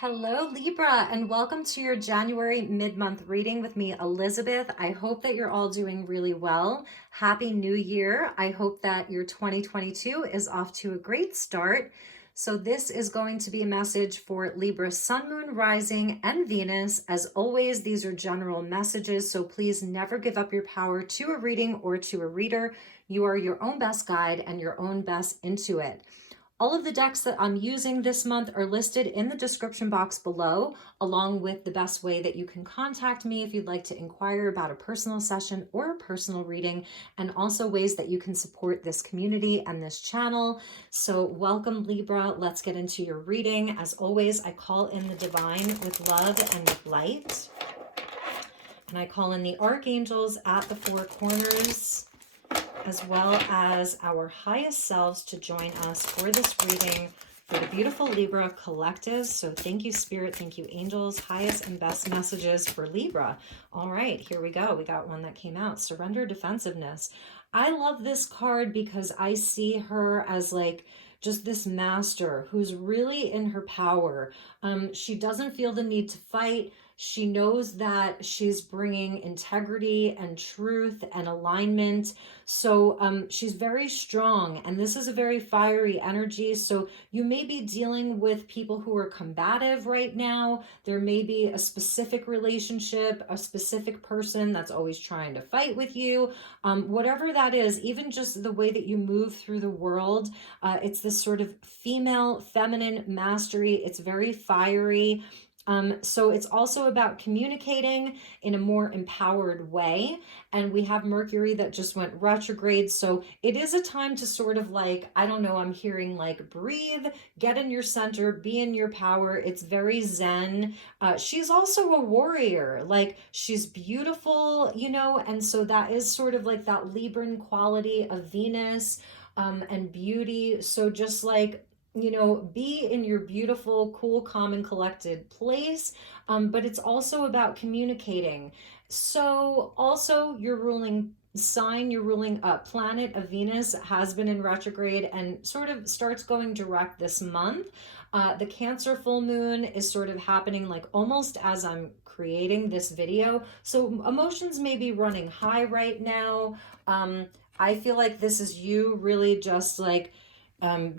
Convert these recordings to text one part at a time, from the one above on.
Hello, Libra, and welcome to your January mid-month reading with me, Elizabeth. I hope that you're all doing really well. Happy New Year. I hope that your 2022 is off to a great start. So this is going to be a message for Libra, Sun, Moon, Rising, and Venus. As always, these are general messages, so please never give up your power to a reading or to a reader. You are your own best guide and your own best intuit. All of the decks that I'm using this month are listed in the description box below, along with the best way that you can contact me if you'd like to inquire about a personal session or a personal reading, and also ways that you can support this community and this channel. So welcome, Libra. Let's get into your reading. As always, I call in the divine with love and with light. And I call in the archangels at the four corners, as well as our highest selves to join us for this reading for the beautiful Libra collective. So thank you, Spirit. Thank you, angels. Highest and best messages for Libra. All right, here we go. We got one that came out. Surrender, defensiveness. I love this card because I see her as like just this master who's really in her power. She doesn't feel the need to fight. She knows that she's bringing integrity and truth and alignment. So she's very strong, and this is a very fiery energy. So you may be dealing with people who are combative right now. There may be a specific relationship, a specific person that's always trying to fight with you. Whatever that is, even just the way that you move through the world, it's this sort of female, feminine mastery. It's very fiery. So it's also about communicating in a more empowered way. And we have Mercury that just went retrograde. So it is a time to sort of like, I don't know, I'm hearing like breathe, get in your center, be in your power. It's very zen. She's also a warrior, like she's beautiful, you know, and so that is sort of like that Libran quality of Venus and beauty. So just like, you know, be in your beautiful, cool, calm, and collected place. But it's also about communicating. So also your ruling sign, your ruling planet of Venus has been in retrograde and sort of starts going direct this month. The Cancer full moon is sort of happening like almost as I'm creating this video. So emotions may be running high right now. I feel like this is you really just like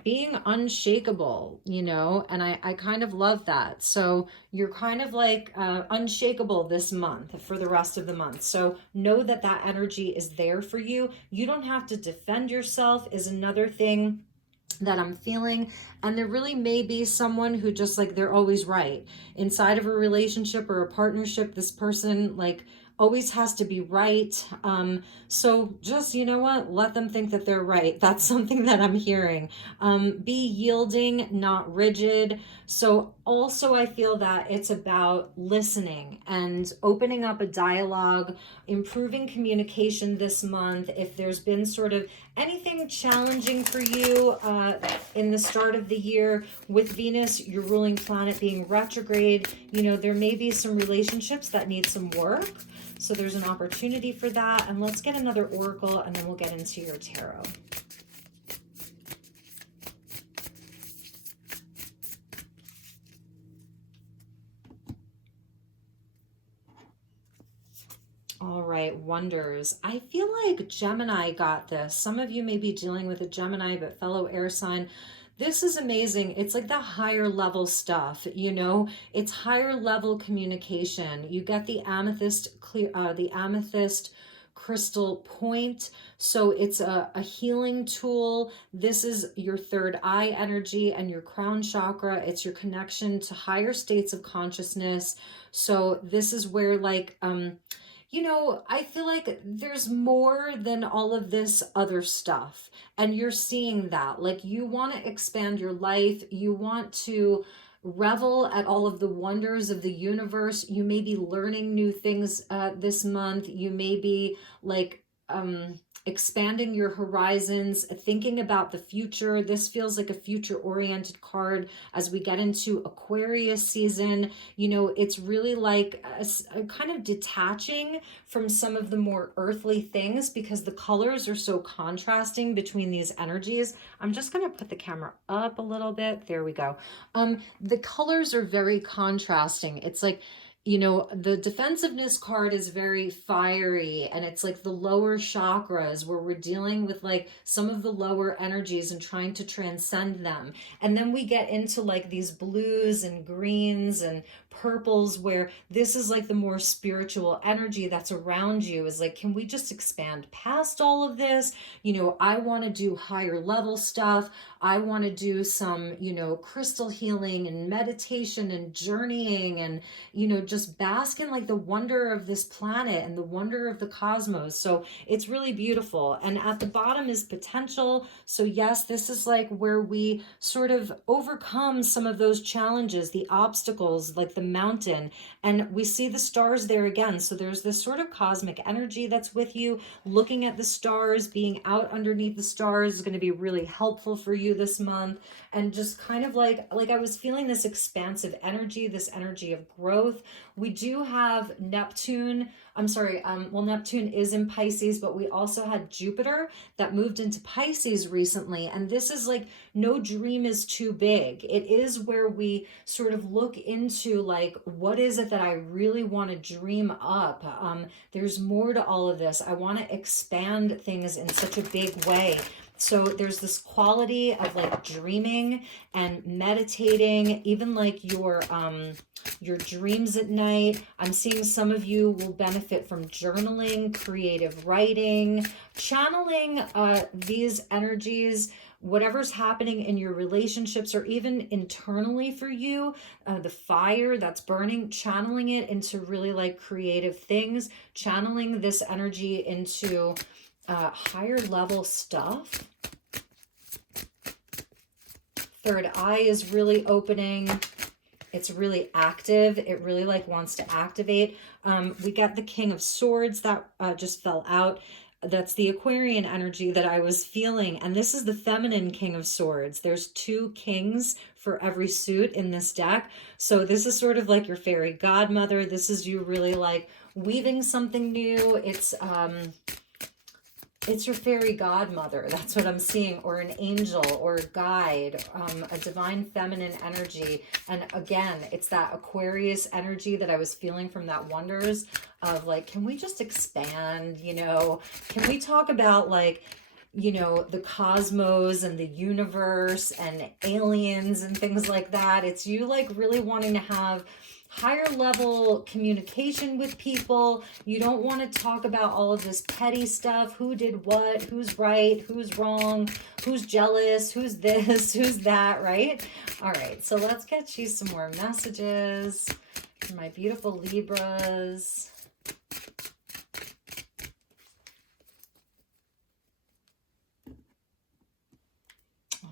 being unshakable, you know, and I kind of love that. So you're kind of like unshakable this month for the rest of the month. So know that that energy is there for you. You don't have to defend yourself is another thing that I'm feeling. And there really may be someone who just like, they're always right. Inside of a relationship or a partnership, this person like always has to be right. So just, you know what, let them think that they're right. That's something that I'm hearing. Be yielding, not rigid. So also I feel that it's about listening and opening up a dialogue, improving communication this month. If there's been sort of anything challenging for you in the start of the year with Venus, your ruling planet being retrograde, you know, there may be some relationships that need some work. So there's an opportunity for that. And let's get another oracle and then we'll get into your tarot. All right, wonders. I feel like Gemini got this. Some of you may be dealing with a Gemini, but fellow air sign. This is amazing. It's like the higher level stuff, you know, it's higher level communication. You get the amethyst clear, the amethyst crystal point. So it's a healing tool. This is your third eye energy and your crown chakra. It's your connection to higher states of consciousness. So this is where like, you know, I feel like there's more than all of this other stuff. And you're seeing that. Like you want to expand your life. You want to revel at all of the wonders of the universe. You may be learning new things this month. You may be like expanding your horizons, thinking about the future. This feels like a future-oriented card as we get into Aquarius season. You know, it's really like a kind of detaching from some of the more earthly things because the colors are so contrasting between these energies. I'm just going to put the camera up a little bit. There we go. The colors are very contrasting. It's like, you know, the defensiveness card is very fiery, and it's like the lower chakras where we're dealing with like some of the lower energies and trying to transcend them. And then we get into like these blues and greens and purples where this is like the more spiritual energy that's around you, is like, can we just expand past all of this? You know, I want to do higher level stuff. I want to do some, you know, crystal healing and meditation and journeying and, you know, just bask in like the wonder of this planet and the wonder of the cosmos. So it's really beautiful. And at the bottom is potential. So yes, this is like where we sort of overcome some of those challenges, the obstacles, like the mountain, and we see the stars there again. So there's this sort of cosmic energy that's with you. Looking at the stars, being out underneath the stars is going to be really helpful for you this month. And just kind of like I was feeling this expansive energy, this energy of growth. We do have Neptune. I'm sorry, well, Neptune is in Pisces, but we also had Jupiter that moved into Pisces recently. And this is like, no dream is too big. It is where we sort of look into like, what is it that I really want to dream up? There's more to all of this. I want to expand things in such a big way. So there's this quality of like dreaming and meditating, even like your dreams at night. I'm seeing some of you will benefit from journaling, creative writing, channeling these energies, whatever's happening in your relationships or even internally for you, the fire that's burning, channeling it into really like creative things, channeling this energy into higher level stuff. Third eye is really opening. It's really active. It really like wants to activate. We got the King of Swords that just fell out. That's the Aquarian energy that I was feeling. And this is the feminine King of Swords. There's 2 kings for every suit in this deck. So this is sort of like your fairy godmother. This is you really like weaving something new. It's your fairy godmother. That's what I'm seeing, or an angel or a guide, a divine feminine energy. And again, it's that Aquarius energy that I was feeling from that wonders of like, can we just expand, you know, can we talk about like, you know, the cosmos and the universe and aliens and things like that. It's you like really wanting to have higher level communication with people. You don't want to talk about all of this petty stuff. Who did what? Who's right? Who's wrong? Who's jealous? Who's this? Who's that? Right? All right. So let's get you some more messages for my beautiful Libras.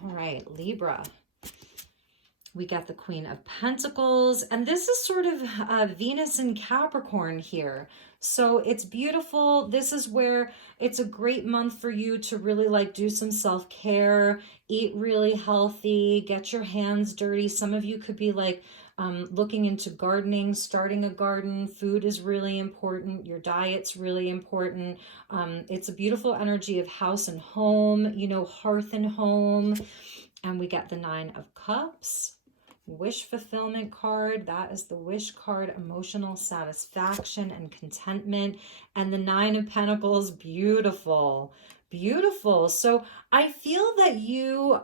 All right, Libra. We got the Queen of Pentacles, and this is sort of Venus in Capricorn here. So it's beautiful. This is where it's a great month for you to really like do some self-care, eat really healthy, get your hands dirty. Some of you could be like looking into gardening, starting a garden. Food is really important. Your diet's really important. It's a beautiful energy of house and home, you know, hearth and home. And we got the 9 of Cups. Wish fulfillment card. That is the wish card, emotional satisfaction and contentment. And the 9 of Pentacles, beautiful, beautiful. So I feel that you,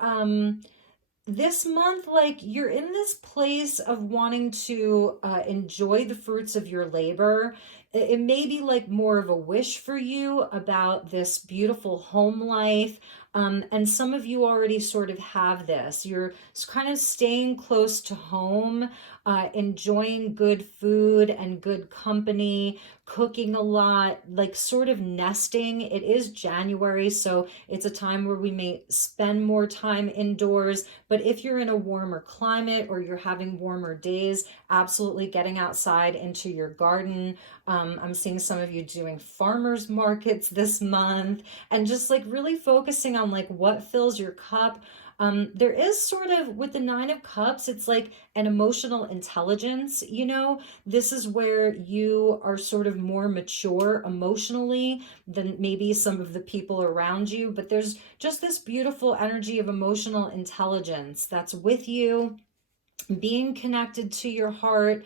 this month, like you're in this place of wanting to enjoy the fruits of your labor. It may be like more of a wish for you about this beautiful home life. And some of you already sort of have this. You're kind of staying close to home, enjoying good food and good company, cooking a lot, like sort of nesting. It is January, so it's a time where we may spend more time indoors. But if you're in a warmer climate or you're having warmer days, absolutely getting outside into your garden. I'm seeing some of you doing farmers markets this month, and just like really focusing on like what fills your cup. There is sort of with the Nine of Cups, it's like an emotional intelligence, you know. This is where you are sort of more mature emotionally than maybe some of the people around you, but there's just this beautiful energy of emotional intelligence that's with you, being connected to your heart,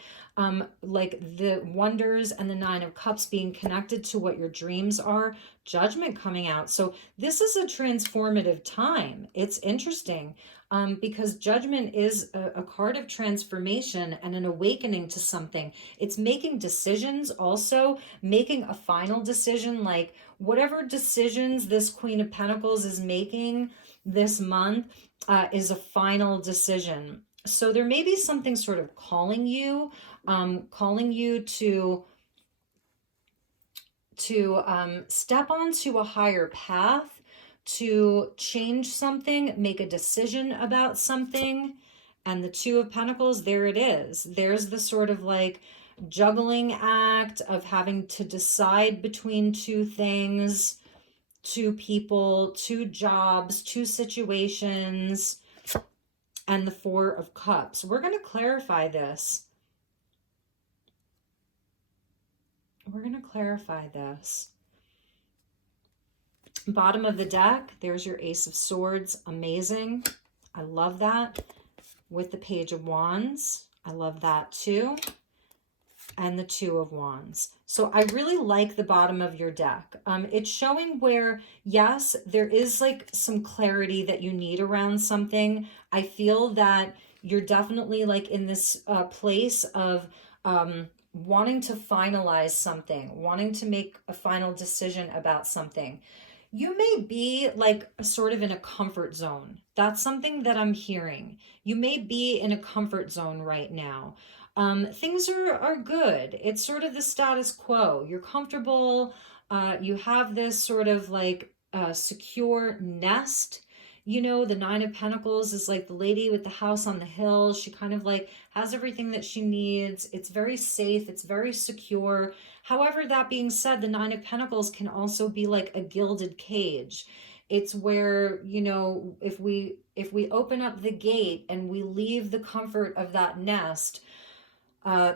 like the wonders and the Nine of Cups being connected to what your dreams are, Judgment coming out. So this is a transformative time. It's interesting, because Judgment is a card of transformation and an awakening to something. It's making decisions, also making a final decision, like whatever decisions this Queen of Pentacles is making this month is a final decision. So there may be something sort of calling you to step onto a higher path, to change something, make a decision about something. And the Two of Pentacles, there it is. There's the sort of like juggling act of having to decide between two things, two people, two jobs, two situations, and the Four of Cups. We're going to clarify this. We're going to clarify this. Bottom of the deck, there's your Ace of Swords. Amazing. I love that. With the Page of Wands, I love that too. And the Two of Wands. So I really like the bottom of your deck. It's showing where, yes, there is like some clarity that you need around something. I feel that you're definitely like in this place of wanting to finalize something, wanting to make a final decision about something. You may be like sort of in a comfort zone. That's something that I'm hearing. You may be in a comfort zone right now. Things are good. It's sort of the status quo. You're comfortable. You have this sort of like secure nest. You know, the Nine of Pentacles is like the lady with the house on the hill. She kind of like has everything that she needs. It's very safe. It's very secure. However, that being said, the Nine of Pentacles can also be like a gilded cage. It's where, you know, if we open up the gate and we leave the comfort of that nest,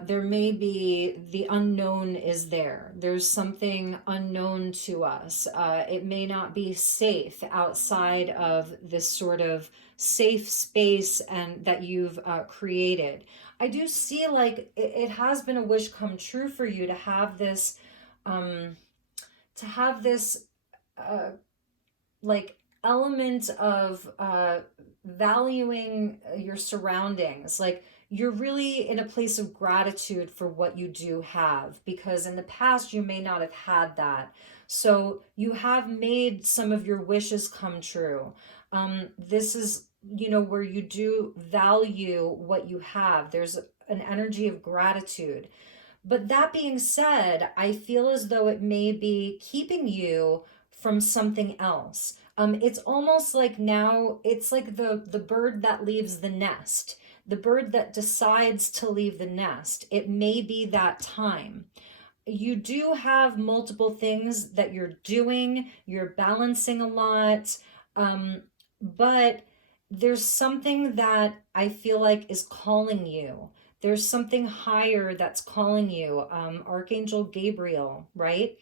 there may be the unknown is there. There's something unknown to us. It may not be safe outside of this sort of safe space and that you've created. I do see like it has been a wish come true for you to have this, like element of valuing your surroundings. Like you're really in a place of gratitude for what you do have, because in the past you may not have had that. So you have made some of your wishes come true. This is, you know, where you do value what you have. There's an energy of gratitude. But that being said, I feel as though it may be keeping you from something else. It's almost like now it's like the bird that leaves the nest, the bird that decides to leave the nest. It may be that time. You do have multiple things that you're doing. You're balancing a lot. But there's something that I feel like is calling you. There's something higher that's calling you. Archangel Gabriel, right?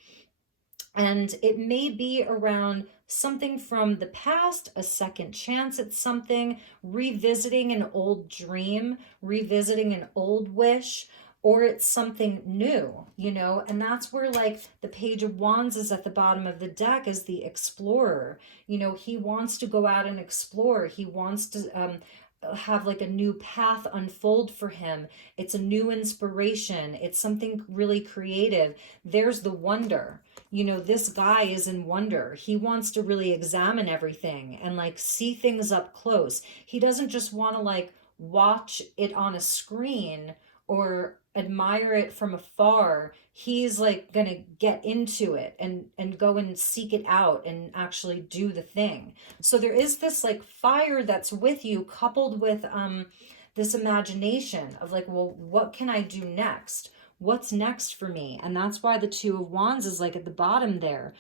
And it may be around something from the past, a second chance at something, revisiting an old dream, revisiting an old wish, or it's something new, you know. And that's where like the Page of Wands is at the bottom of the deck as the explorer. You know, he wants to go out and explore. He wants to have like a new path unfold for him. It's a new inspiration. It's something really creative. There's the wonder. You know, this guy is in wonder. He wants to really examine everything and like see things up close. He doesn't just want to like watch it on a screen or admire it from afar. He's like gonna get into it and go and seek it out and actually do the thing. So there is this like fire that's with you, coupled with this imagination of like, well, what can I do next? What's next for me? And that's why the Two of Wands is like at the bottom there.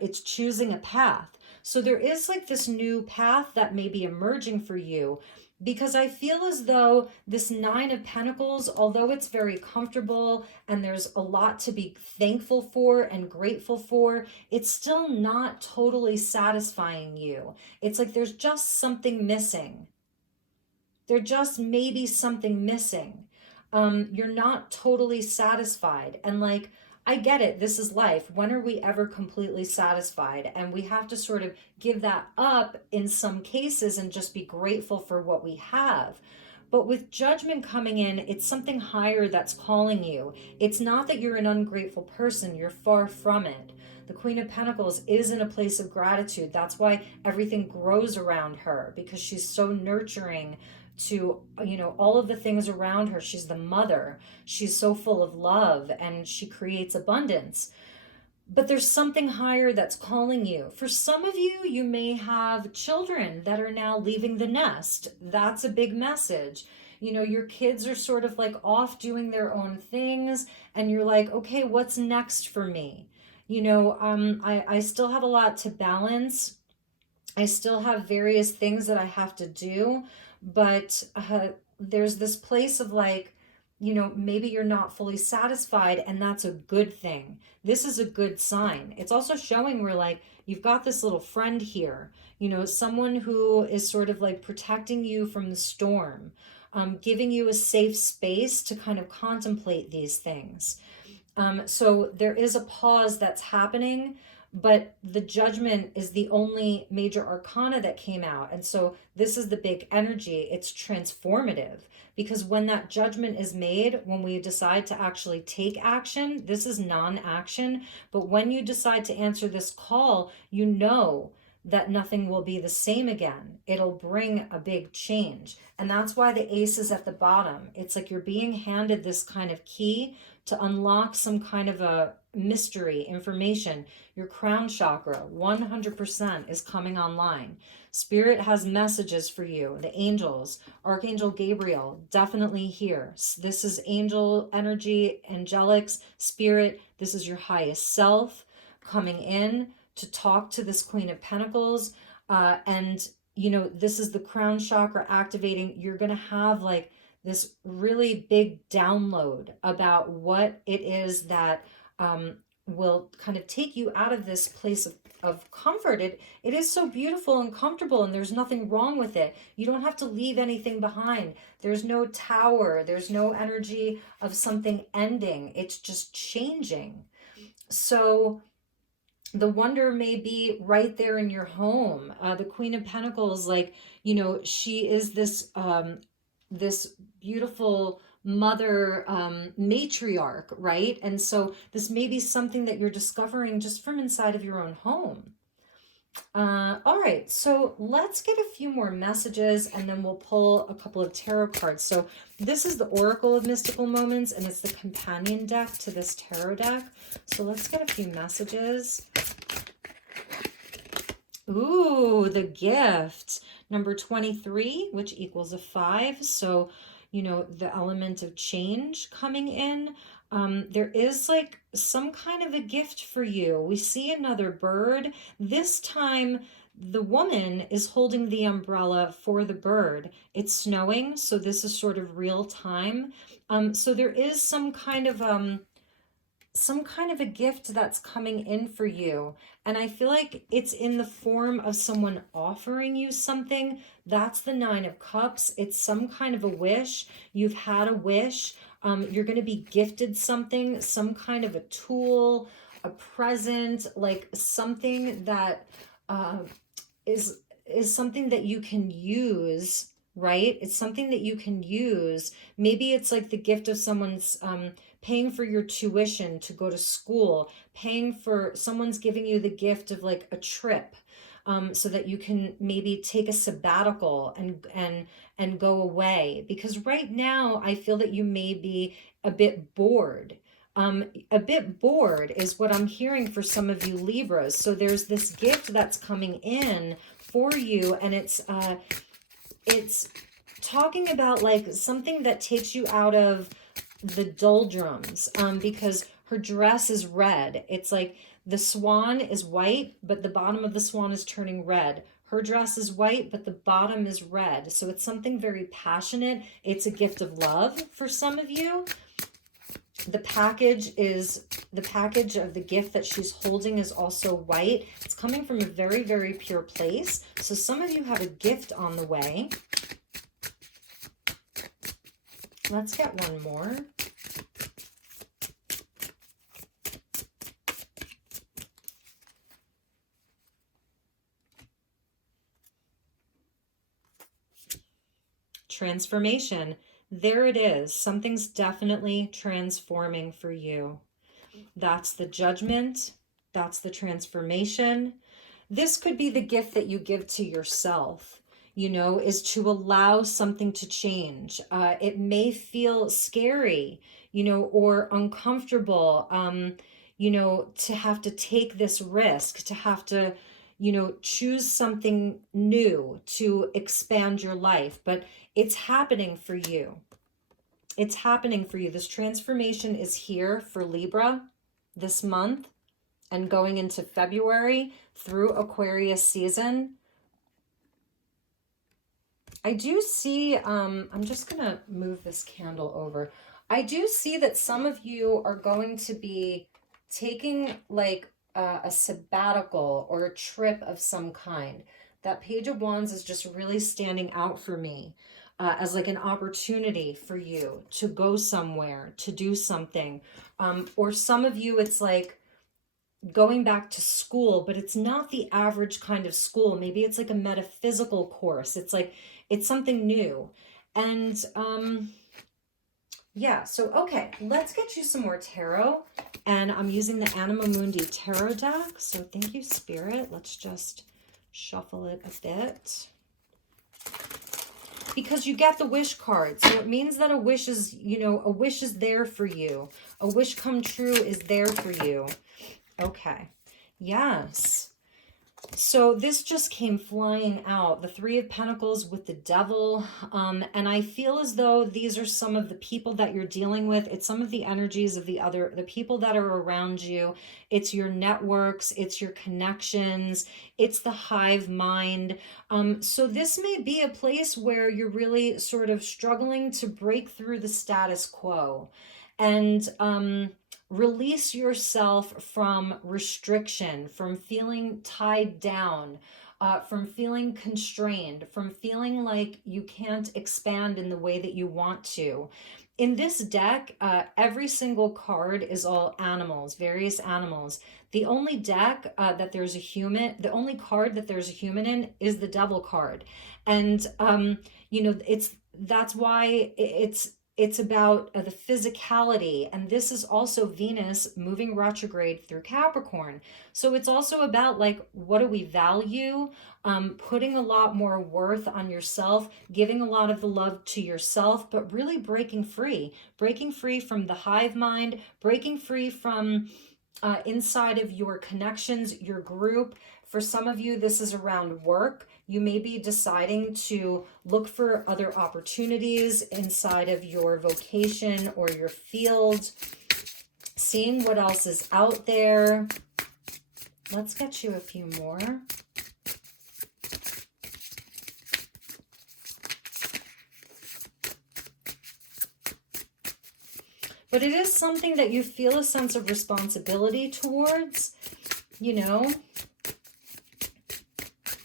It's choosing a path. So there is like this new path that may be emerging for you, because I feel as though this Nine of Pentacles, although it's very comfortable and there's a lot to be thankful for and grateful for, it's still not totally satisfying you. It's like there's just something missing. There just may be something missing. You're not totally satisfied. And like, I get it. This is life. When are we ever completely satisfied? And we have to sort of give that up in some cases and just be grateful for what we have. But with Judgment coming in, it's something higher that's calling you. It's not that you're an ungrateful person. You're far from it. The Queen of Pentacles is in a place of gratitude. That's why everything grows around her, because she's so nurturing to, you know, all of the things around her. She's the mother. She's so full of love and she creates abundance. But there's something higher that's calling you. For some of you, you may have children that are now leaving the nest. That's a big message. You know, your kids are sort of like off doing their own things and you're like, okay, what's next for me? You know, I still have a lot to balance. I still have various things that I have to do, but there's this place of like, you know, maybe you're not fully satisfied, and that's a good thing. This is a good sign. It's also showing where like you've got this little friend here, you know, someone who is sort of like protecting you from the storm, giving you a safe space to kind of contemplate these things. So there is a pause that's happening, but the Judgment is the only major arcana that came out. And so this is the big energy. It's transformative, because when that judgment is made, when we decide to actually take action, this is non-action. But when you decide to answer this call, you know that nothing will be the same again. It'll bring a big change. And that's why the Ace is at the bottom. It's like you're being handed this kind of key to unlock some kind of a mystery information. Your crown chakra 100% is coming online. Spirit has messages for you. The angels, Archangel Gabriel, definitely here. This is angel energy, angelics, spirit. This is your highest self coming in to talk to this Queen of Pentacles. And, you know, this is the crown chakra activating. You're going to have like this really big download about what it is that will kind of take you out of this place of comfort. It is so beautiful and comfortable, and there's nothing wrong with it. You don't have to leave anything behind. There's no tower. There's no energy of something ending. It's just changing. So the wonder may be right there in your home. The Queen of Pentacles, like, you know, she is this this beautiful mother, matriarch, right? And so this may be something that you're discovering just from inside of your own home. All right, so let's get a few more messages and then we'll pull a couple of tarot cards. So this is the Oracle of Mystical Moments, and it's the companion deck to this tarot deck. So let's get a few messages. Ooh, the gift. Number 23, which equals a 5. So, you know, the element of change coming in. There is like some kind of a gift for you. We see another bird. This time, the woman is holding the umbrella for the bird. It's snowing, so this is sort of real time. So there is some kind of a gift that's coming in for you. And I feel like it's in the form of someone offering you something. That's the Nine of Cups. It's some kind of a wish. You've had a wish. You're going to be gifted something, some kind of a tool, a present, like something that is something that you can use right? It's something that you can use. Maybe it's like the gift of someone's paying for your tuition to go to school, paying for someone's giving you the gift of like a trip, so that you can maybe take a sabbatical and go away. Because right now I feel that you may be a bit bored. A bit bored is what I'm hearing for some of you Libras. So there's this gift that's coming in for you, and it's talking about like something that takes you out of the doldrums, because her dress is red. It's like the swan is white, but the bottom of the swan is turning red. Her dress is white, but the bottom is red. So it's something very passionate. It's a gift of love for some of you. The package of the gift that she's holding is also white. It's coming from a very, very pure place. So some of you have a gift on the way. Let's get one more. Transformation. There it is. Something's definitely transforming for you. That's the judgment. That's the transformation. This could be the gift that you give to yourself, you know, is to allow something to change. It may feel scary, you know, or uncomfortable, you know, to have to take this risk, to have to, you know, choose something new to expand your life. But it's happening for you. It's happening for you. This transformation is here for Libra this month and going into February through Aquarius season. I do see, I'm just going to move this candle over. I do see that some of you are going to be taking like a sabbatical or a trip of some kind. That Page of Wands is just really standing out for me. As like an opportunity for you to go somewhere, to do something. Or some of you, it's like going back to school, but it's not the average kind of school. Maybe it's like a metaphysical course. It's like, it's something new. And yeah, so okay, let's get you some more tarot. And I'm using the Anima Mundi tarot deck. So thank you, Spirit. Let's just shuffle it a bit. Because you get the wish card. So it means that a wish is, you know, a wish is there for you. A wish come true is there for you. Okay. Yes. So this just came flying out. The Three of Pentacles with the Devil. And I feel as though these are some of the people that you're dealing with. It's some of the energies of the people that are around you. It's your networks. It's your connections. It's the hive mind. So this may be a place where you're really sort of struggling to break through the status quo. And, release yourself from restriction, from feeling tied down, from feeling constrained, from feeling like you can't expand in the way that you want to. In this deck, every single card is all animals, various animals. The only deck that there's a human, the only card that there's a human in is the Devil card. And, you know, that's why it's about the physicality, and this is also Venus moving retrograde through Capricorn. So it's also about like, what do we value? Putting a lot more worth on yourself, giving a lot of the love to yourself, but really breaking free from the hive mind, breaking free from inside of your connections, your group. For some of you, this is around work. You may be deciding to look for other opportunities inside of your vocation or your field, seeing what else is out there. Let's get you a few more. But it is something that you feel a sense of responsibility towards, you know,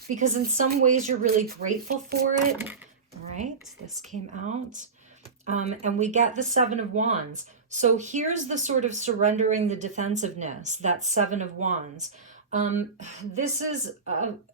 because in some ways you're really grateful for it. All right, this came out. And we get the Seven of Wands. So here's the sort of surrendering the defensiveness, that Seven of Wands. This is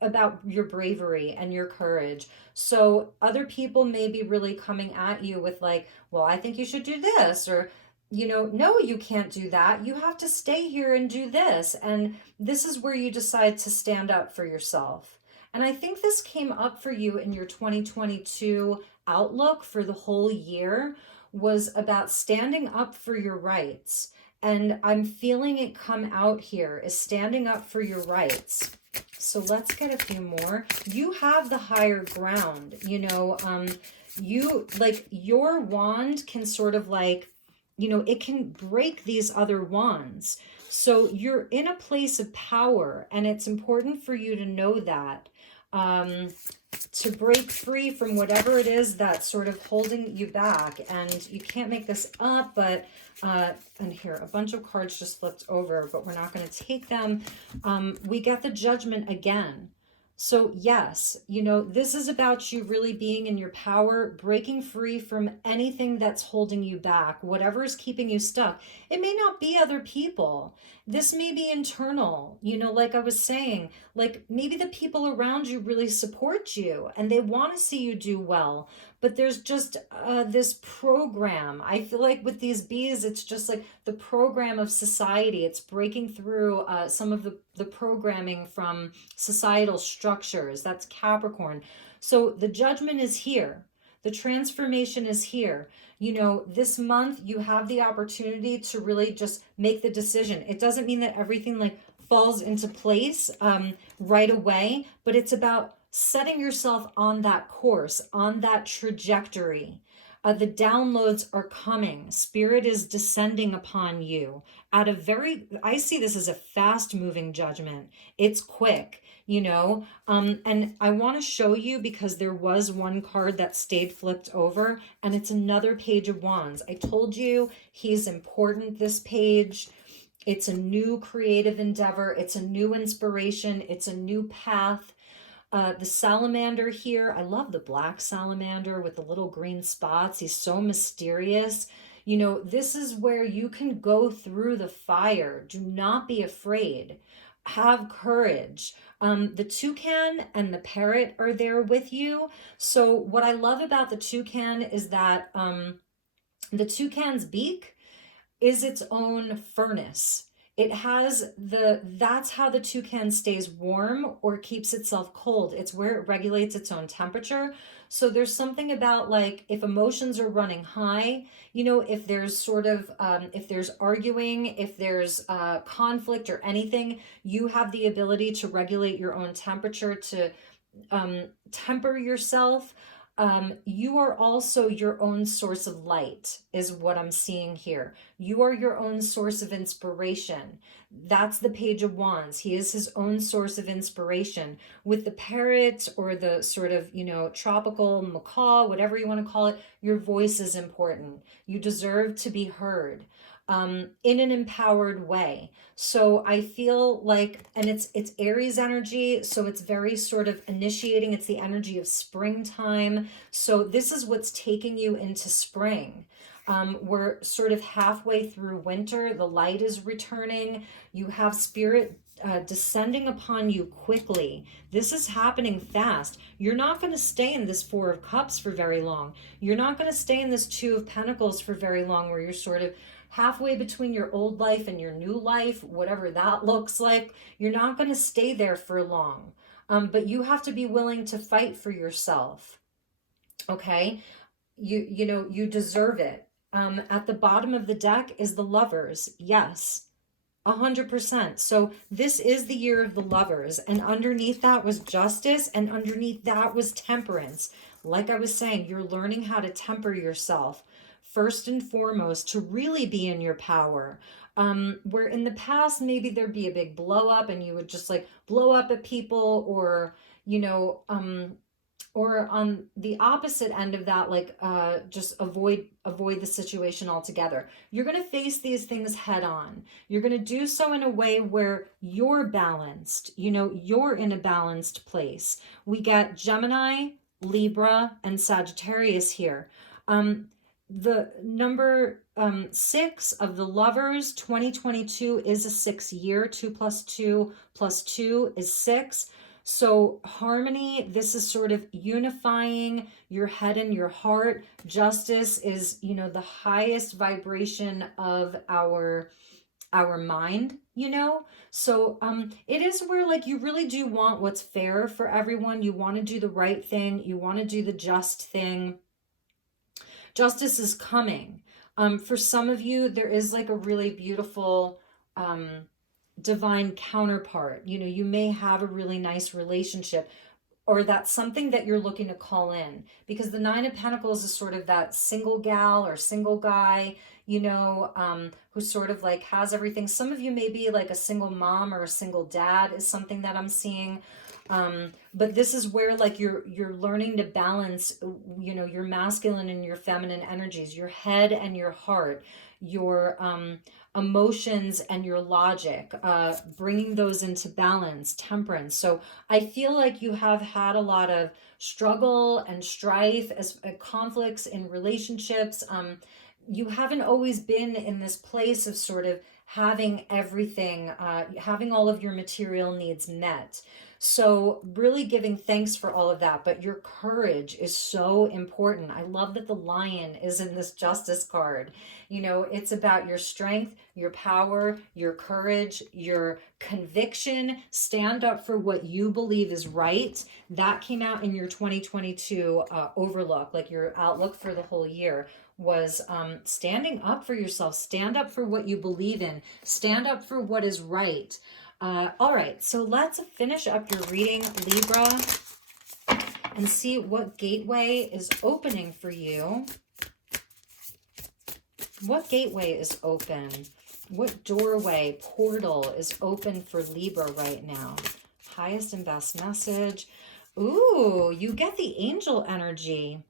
about your bravery and your courage. So other people may be really coming at you with like, well, I think you should do this, or, no, you can't do that. You have to stay here and do this. And this is where you decide to stand up for yourself. And I think this came up for you in your 2022 outlook for the whole year, was about standing up for your rights. And I'm feeling it come out here is standing up for your rights. So let's get a few more. You have the higher ground, you like your wand can sort of like, it can break these other wands. So you're in a place of power, and it's important for you to know that. To break free from whatever it is that's sort of holding you back. And you can't make this up, but and here, a bunch of cards just flipped over, but we're not going to take them. We get the Judgment again. So yes, this is about you really being in your power, breaking free from anything that's holding you back, whatever is keeping you stuck. It may not be other people. This may be internal, like I was saying, like maybe the people around you really support you and they want to see you do well. But there's just this program. I feel like with these bees, it's just like the program of society. It's breaking through some of the programming from societal structures. That's Capricorn. So the Judgment is here. The transformation is here. This month you have the opportunity to really just make the decision. It doesn't mean that everything like falls into place right away, but it's about setting yourself on that course, on that trajectory. The downloads are coming. Spirit is descending upon you at I see this as a fast moving judgment. It's quick, and I want to show you because there was one card that stayed flipped over, and it's another Page of Wands. I told you he's important, this page. It's a new creative endeavor. It's a new inspiration. It's a new path. The salamander here, I love the black salamander with the little green spots. He's so mysterious. This is where you can go through the fire. Do not be afraid. Have courage. The toucan and the parrot are there with you. So what I love about the toucan is that the toucan's beak is its own furnace. That's how the toucan stays warm or keeps itself cold. It's where it regulates its own temperature. So there's something about like if emotions are running high, if there's sort of, if there's arguing, if there's conflict or anything, you have the ability to regulate your own temperature, to temper yourself. You are also your own source of light, is what I'm seeing here. You are your own source of inspiration. That's the Page of Wands. He is his own source of inspiration. With the parrot or the sort of, tropical macaw, whatever you want to call it, your voice is important. You deserve to be heard in an empowered way. So I feel like, and it's Aries energy, so it's very sort of initiating. It's the energy of springtime. So this is what's taking you into spring. We're sort of halfway through winter. The light is returning. You have Spirit descending upon you quickly. This is happening fast. You're not going to stay in this Four of Cups for very long. You're not going to stay in this Two of Pentacles for very long, where you're sort of halfway between your old life and your new life, whatever that looks like. You're not going to stay there for long. But you have to be willing to fight for yourself. Okay? You deserve it. At the bottom of the deck is the Lovers. Yes. 100%. So this is the year of the Lovers, and underneath that was Justice, and underneath that was Temperance. Like I was saying, you're learning how to temper yourself first and foremost to really be in your power. Where in the past, maybe there'd be a big blow up and you would just like blow up at people, or, or on the opposite end of that, like just avoid the situation altogether. You're going to face these things head on. You're going to do so in a way where you're balanced, you're in a balanced place. We get Gemini, Libra, and Sagittarius here. the number 6 of the Lovers, 2022 is a 6 year. 2 plus 2 plus 2 is 6. So harmony, this is sort of unifying your head and your heart. Justice is, you know, the highest vibration of our mind, you know. So it is where like you really do want what's fair for everyone. You want to do the right thing, you want to do the just thing. Justice is coming. For some of you, there is like a really beautiful divine counterpart. You know, you may have a really nice relationship, or that's something that you're looking to call in, because the 9 of Pentacles is sort of that single gal or single guy, you know, who sort of like has everything. Some of you may be like a single mom or a single dad is something that I'm seeing. But this is where like you're learning to balance, you know, your masculine and your feminine energies, your head and your heart, your emotions and your logic, bringing those into balance, temperance. So I feel like you have had a lot of struggle and strife as conflicts in relationships. You haven't always been in this place of sort of having everything, having all of your material needs met. So really giving thanks for all of that, but your courage is so important. I love that the lion is in this justice card. You know, it's about your strength, your power, your courage, your conviction. Stand up for what you believe is right. That came out in your 2022 overlook, like your outlook for the whole year was standing up for yourself. Stand up for what you believe in. Stand up for what is right. All right, so let's finish up your reading, Libra, and see what gateway is opening for you. What gateway is open? What doorway, portal is open for Libra right now? Highest and best message. Ooh, you get the angel energy.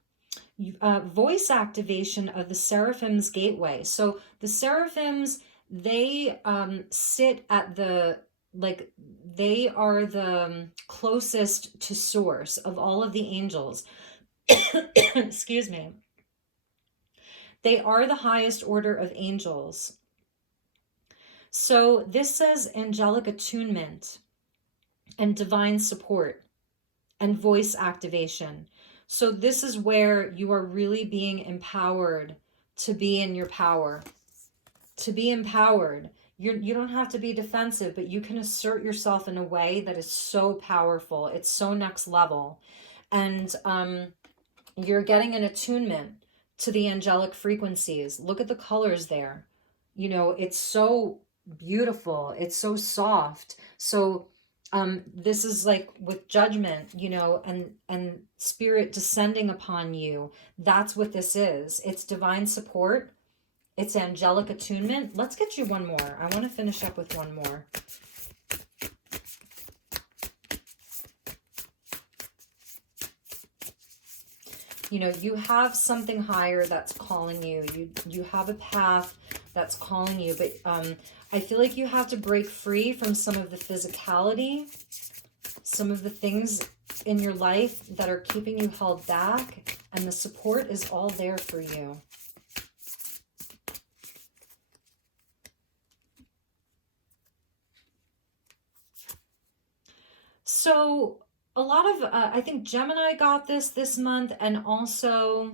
Voice activation of the Seraphim's gateway. So the Seraphims, they sit at the, like, they are the closest to source of all of the angels. Excuse me. They are the highest order of angels. So this says angelic attunement and divine support and voice activation. So this is where you are really being empowered to be in your power, to be empowered. You don't have to be defensive, but you can assert yourself in a way that is so powerful. It's so next level. And you're getting an attunement to the angelic frequencies. Look at the colors there. You know, it's so beautiful. It's so soft. So this is like with judgment, you know, and spirit descending upon you. That's what this is. It's divine support. It's angelic attunement. Let's get you one more. I want to finish up with one more. You know, you have something higher that's calling you. You have a path that's calling you, but I feel like you have to break free from some of the physicality, some of the things in your life that are keeping you held back, and the support is all there for you. So a lot of, I think Gemini got this month, and also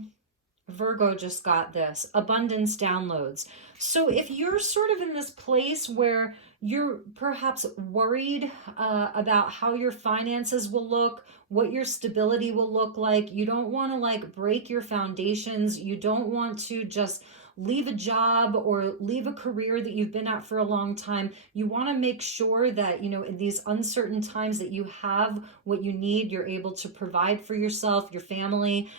Virgo just got this, abundance downloads. So if you're sort of in this place where you're perhaps worried about how your finances will look, what your stability will look like, you don't want to like break your foundations, you don't want to just leave a job or leave a career that you've been at for a long time. You want to make sure that, you know, in these uncertain times that you have what you need, you're able to provide for yourself, your family.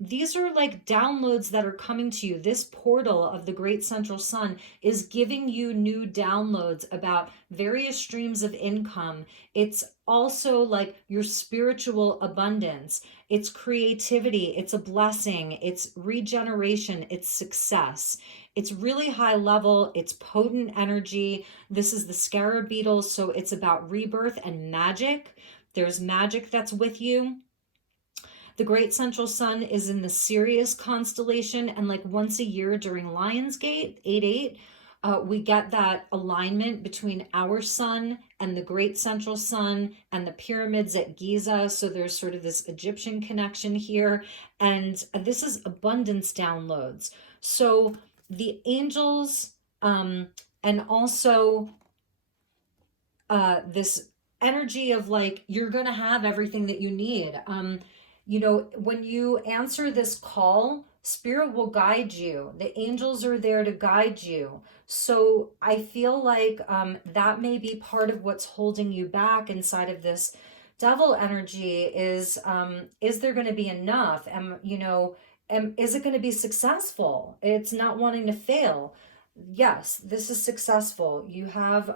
These are like downloads that are coming to you. This portal of the great central sun is giving you new downloads about various streams of income. It's also like your spiritual abundance. It's creativity. It's a blessing. It's regeneration. It's success. It's really high level. It's potent energy. This is the scarab beetle. So it's about rebirth and magic. There's magic that's with you. The great central sun is in the Sirius constellation, and like once a year during Lionsgate 8/8, we get that alignment between our sun and the great central sun and the pyramids at Giza. So there's sort of this Egyptian connection here, and this is abundance downloads. So the angels, and also this energy of like, you're gonna have everything that you need. You know, when you answer this call, spirit will guide you. The angels are there to guide you. So I feel like that may be part of what's holding you back inside of this devil energy is there going to be enough? Is it going to be successful? It's not wanting to fail. Yes, this is successful. You have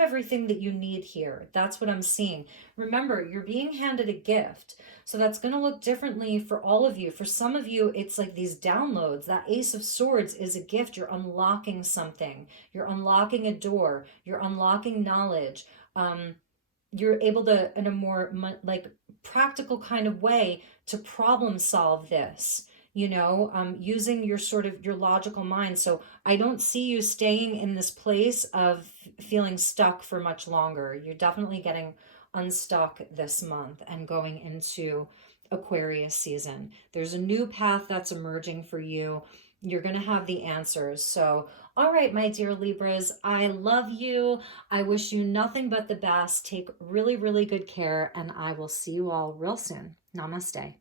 everything that you need here. That's what I'm seeing. Remember, you're being handed a gift. So that's going to look differently for all of you. For some of you, it's like these downloads. That Ace of Swords is a gift. You're unlocking something. You're unlocking a door. You're unlocking knowledge. You're able to, in a more like practical kind of way, to problem solve this, using your sort of your logical mind. So I don't see you staying in this place of feeling stuck for much longer. You're definitely getting unstuck this month and going into Aquarius season. There's a new path that's emerging for you. You're going to have the answers. So, all right, my dear Libras, I love you. I wish you nothing but the best. Take really, really good care, and I will see you all real soon. Namaste.